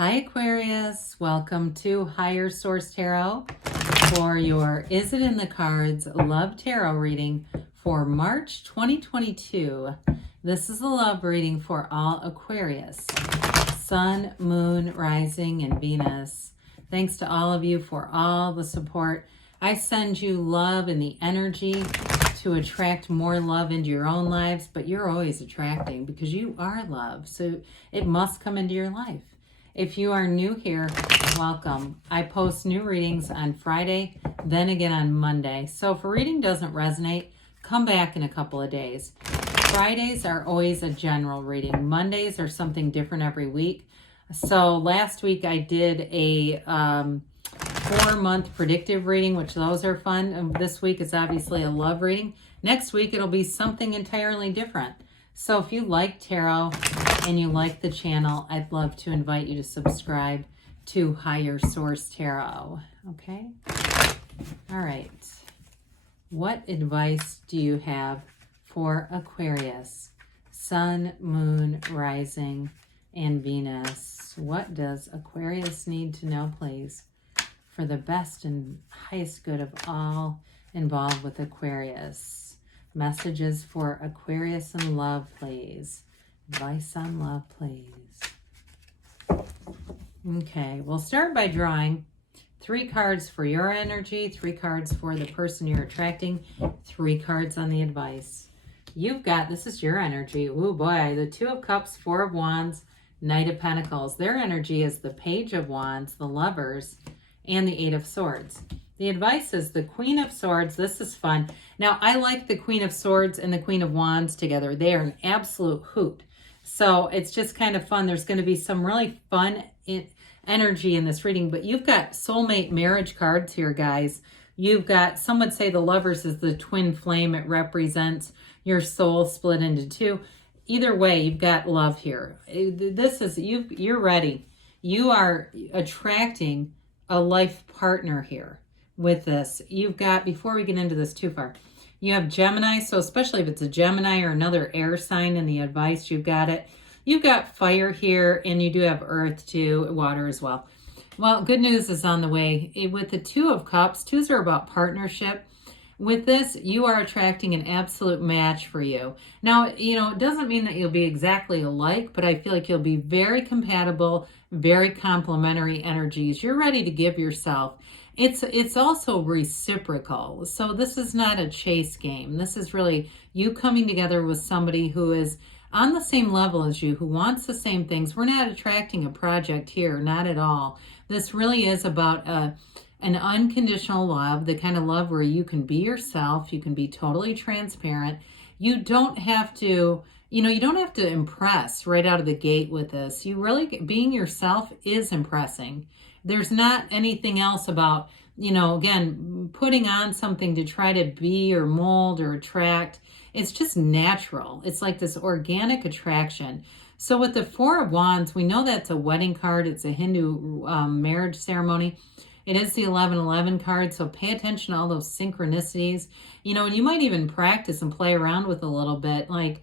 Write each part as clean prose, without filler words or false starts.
Hi Aquarius, welcome to Higher Source Tarot for your Is It in the Cards Love Tarot reading for March 2022. This is a love reading for all Aquarius, Sun, Moon, Rising, and Venus. Thanks to all of you for all the support. I send you love and the energy to attract more love into your own lives, but you're always attracting because you are love, so it must come into your life. If you are new here, welcome. I post new readings on Friday, then again on Monday. So if a reading doesn't resonate, come back in a couple of days. Fridays are always a general reading. Mondays are something different every week. So last week I did a 4-month predictive reading, which those are fun. And this week is obviously a love reading. Next week it'll be something entirely different. So if you like tarot and you like the channel, I'd love to invite you to subscribe to Higher Source Tarot. Okay? All right. What advice do you have for Aquarius? Sun, Moon, Rising, and Venus. What does Aquarius need to know, please, for the best and highest good of all involved with Aquarius? Messages for Aquarius and love, please. Advice on love, please. Okay, we'll start by drawing 3 cards for your energy, 3 cards for the person you're attracting, 3 cards on the advice. You've got, this is your energy. Oh boy, the 2 of Cups, 4 of Wands, Knight of Pentacles. Their energy is the Page of Wands, the Lovers, and the 8 of Swords. The advice is the Queen of Swords. This is fun. Now, I like the Queen of Swords and the Queen of Wands together. They are an absolute hoot. So it's just kind of fun. There's going to be some really fun energy in this reading. But you've got soulmate marriage cards here, guys. You've got, some would say the Lovers is the twin flame. It represents your soul split into 2. Either way, you've got love here. This is, you're ready. You are attracting a life partner here. With this, you've got, before we get into this too far, you have Gemini. So especially if it's a Gemini or another air sign in the advice, you've got it. You've got fire here, and you do have earth too, water as well. Well, good news is on the way. With the 2 of Cups, 2s are about partnership. With this, you are attracting an absolute match for you. Now, you know, it doesn't mean that you'll be exactly alike, but I feel like you'll be very compatible, very complementary energies. You're ready to give yourself. It's also reciprocal. So this is not a chase game. This is really you coming together with somebody who is on the same level as you, who wants the same things. We're not attracting a project here, not at all. This really is about an unconditional love, the kind of love where you can be yourself, you can be totally transparent. You don't have to, you don't have to impress right out of the gate with this. You really, being yourself is impressing. There's not anything else about, again, putting on something to try to be or mold or attract. It's just natural. It's like this organic attraction. So with the 4 of Wands, we know that's a wedding card. It's a Hindu marriage ceremony. It is the 1111 card, so pay attention to all those synchronicities. And you might even practice and play around with a little bit. Like,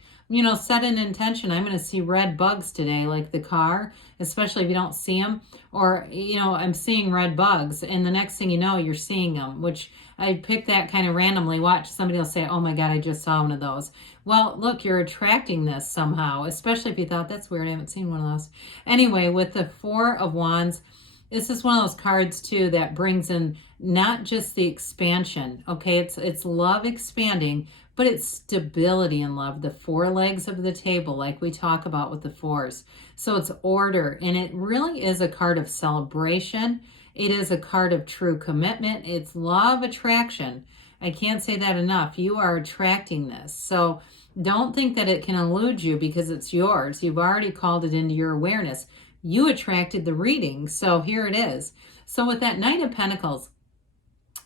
set an intention. I'm going to see red bugs today, like the car, especially if you don't see them. Or, I'm seeing red bugs. And the next thing you know, you're seeing them, which I pick that kind of randomly. Watch, somebody will say, oh my God, I just saw one of those. Well, look, you're attracting this somehow, especially if you thought, that's weird, I haven't seen one of those. Anyway, with the 4 of Wands, this is one of those cards too that brings in not just the expansion, okay? It's love expanding, but it's stability in love, the 4 legs of the table, like we talk about with the 4s. So it's order, and it really is a card of celebration. It is a card of true commitment. It's law of attraction. I can't say that enough. You are attracting this. So don't think that it can elude you because it's yours. You've already called it into your awareness. You attracted the reading, so here it is. So with that Knight of Pentacles,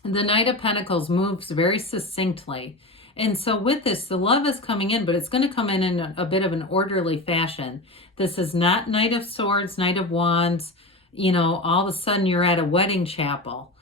the Knight of Pentacles moves very succinctly. And so with this, the love is coming in, but it's going to come in a bit of an orderly fashion. This is not Knight of Swords, Knight of Wands, all of a sudden you're at a wedding chapel.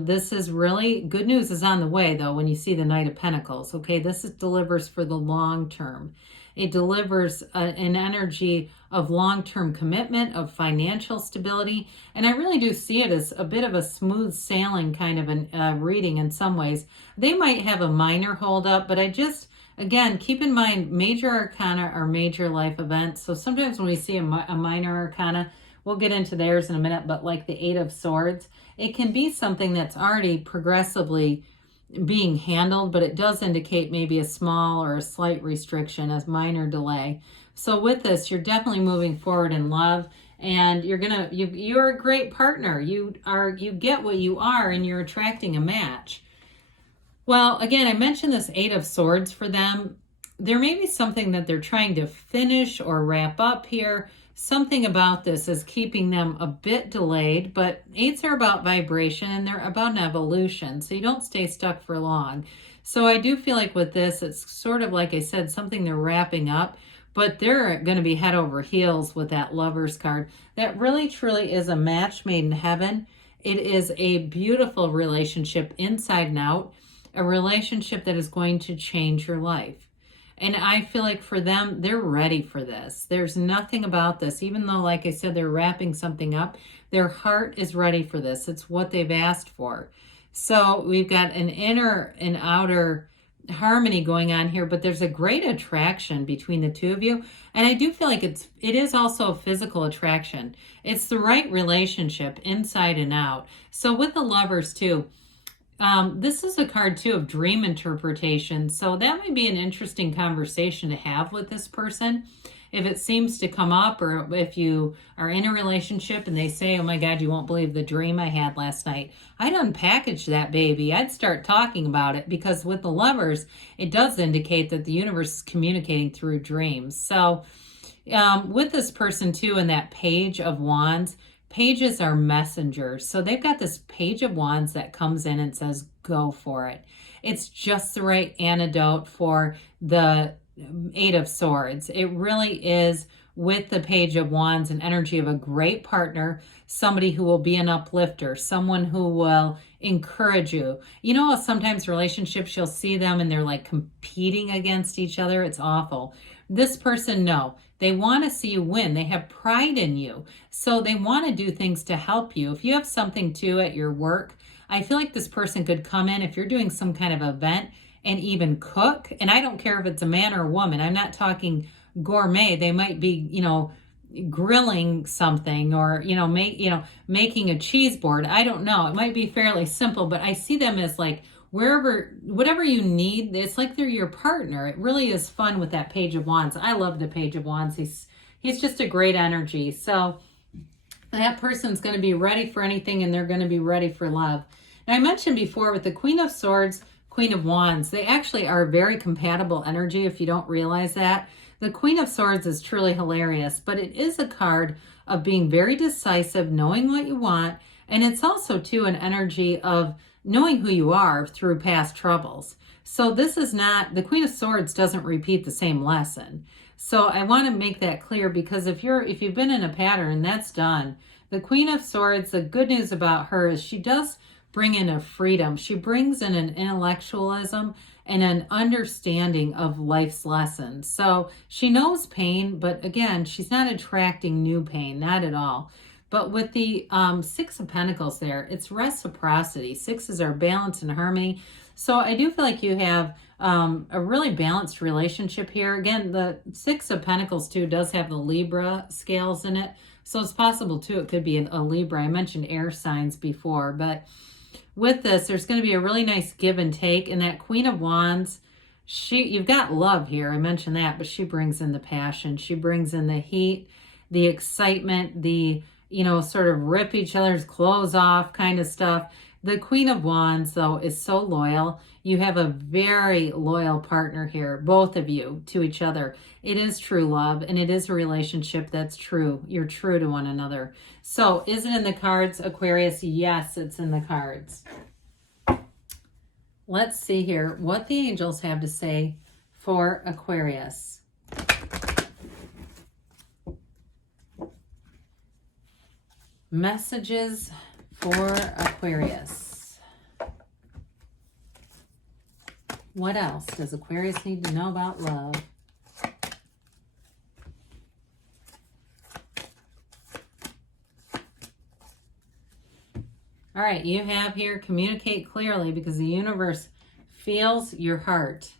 This is really, good news is on the way, though, when you see the Knight of Pentacles, okay? This delivers for the long term. It delivers an energy of long-term commitment, of financial stability. And I really do see it as a bit of a smooth sailing kind of a reading in some ways. They might have a minor holdup, but again, keep in mind, major arcana are major life events. So sometimes when we see a minor arcana, we'll get into theirs in a minute, but like the Eight of Swords, it can be something that's already progressively being handled, but it does indicate maybe a small or a slight restriction, a minor delay. So with this, you're definitely moving forward in love, and you're a great partner. You get what you are, and you're attracting a match. Well, again, I mentioned this Eight of Swords for them. There may be something that they're trying to finish or wrap up here. Something about this is keeping them a bit delayed, but eights are about vibration and they're about an evolution, so you don't stay stuck for long. So I do feel like with this, it's sort of like I said, something they're wrapping up, but they're going to be head over heels with that Lovers card. That really truly is a match made in heaven. It is a beautiful relationship inside and out, a relationship that is going to change your life. And I feel like for them, they're ready for this. There's nothing about this, even though, like I said, they're wrapping something up, their heart is ready for this. It's what they've asked for. So we've got an inner and outer harmony going on here, but there's a great attraction between the two of you. And I do feel like it is also a physical attraction. It's the right relationship inside and out. So with the Lovers too, this is a card too of dream interpretation. So that might be an interesting conversation to have with this person. If it seems to come up, or if you are in a relationship and they say, oh my God, you won't believe the dream I had last night. I'd unpackage that baby. I'd start talking about it, because with the Lovers, it does indicate that the universe is communicating through dreams. So with this person too, in that Page of Wands, pages are messengers. So they've got this Page of Wands that comes in and says, go for it. It's just the right antidote for the Eight of Swords. It really is, with the Page of Wands, an energy of a great partner, somebody who will be an uplifter, someone who will encourage you. You know, sometimes relationships, you'll see them and they're like competing against each other. It's awful. This person, no, they want to see you win. They have pride in you. So they want to do things to help you. If you have something too at your work, I feel like this person could come in, if you're doing some kind of event, and even cook. And I don't care if it's a man or a woman. I'm not talking gourmet. They might be, grilling something, or, making a cheese board. I don't know. It might be fairly simple, but I see them as like, whatever you need, it's like they're your partner. It really is fun with that Page of Wands. I love the Page of Wands. He's just a great energy. So that person's going to be ready for anything, and they're going to be ready for love. Now, I mentioned before with the Queen of Swords, Queen of Wands, they actually are very compatible energy if you don't realize that. The Queen of Swords is truly hilarious, but it is a card of being very decisive, knowing what you want, and it's also too an energy of knowing who you are through past troubles. So this is not, the Queen of Swords doesn't repeat the same lesson. So I want to make that clear, because if you've been in a pattern, that's done. The Queen of Swords, the good news about her is she does bring in a freedom. She brings in an intellectualism and an understanding of life's lessons. So she knows pain, but again, she's not attracting new pain, not at all. But with the Six of Pentacles there, it's reciprocity. Sixes are balance and harmony. So I do feel like you have a really balanced relationship here. Again, the Six of Pentacles too does have the Libra scales in it. So it's possible too, it could be a Libra. I mentioned air signs before, but with this, there's going to be a really nice give and take. And that Queen of Wands, you've got love here. I mentioned that, but she brings in the passion. She brings in the heat, the excitement, the, sort of rip each other's clothes off kind of stuff. The Queen of Wands, though, is so loyal. You have a very loyal partner here, both of you, to each other. It is true love, and it is a relationship that's true. You're true to one another. So, is it in the cards, Aquarius? Yes, it's in the cards. Let's see here what the angels have to say for Aquarius. Messages for Aquarius. What else does Aquarius need to know about love? All right, you have here communicate clearly because the universe feels your heart.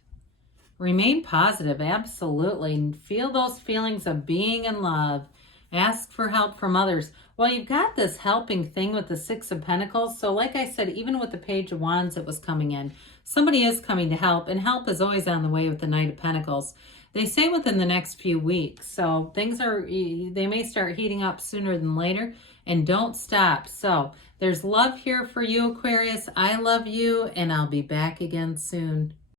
Remain positive, absolutely. Feel those feelings of being in love. Ask for help from others. Well, you've got this helping thing with the Six of Pentacles. So like I said, even with the Page of Wands that was coming in, somebody is coming to help, and help is always on the way with the Knight of Pentacles. They say within the next few weeks. So they may start heating up sooner than later, and don't stop. So there's love here for you, Aquarius. I love you, and I'll be back again soon.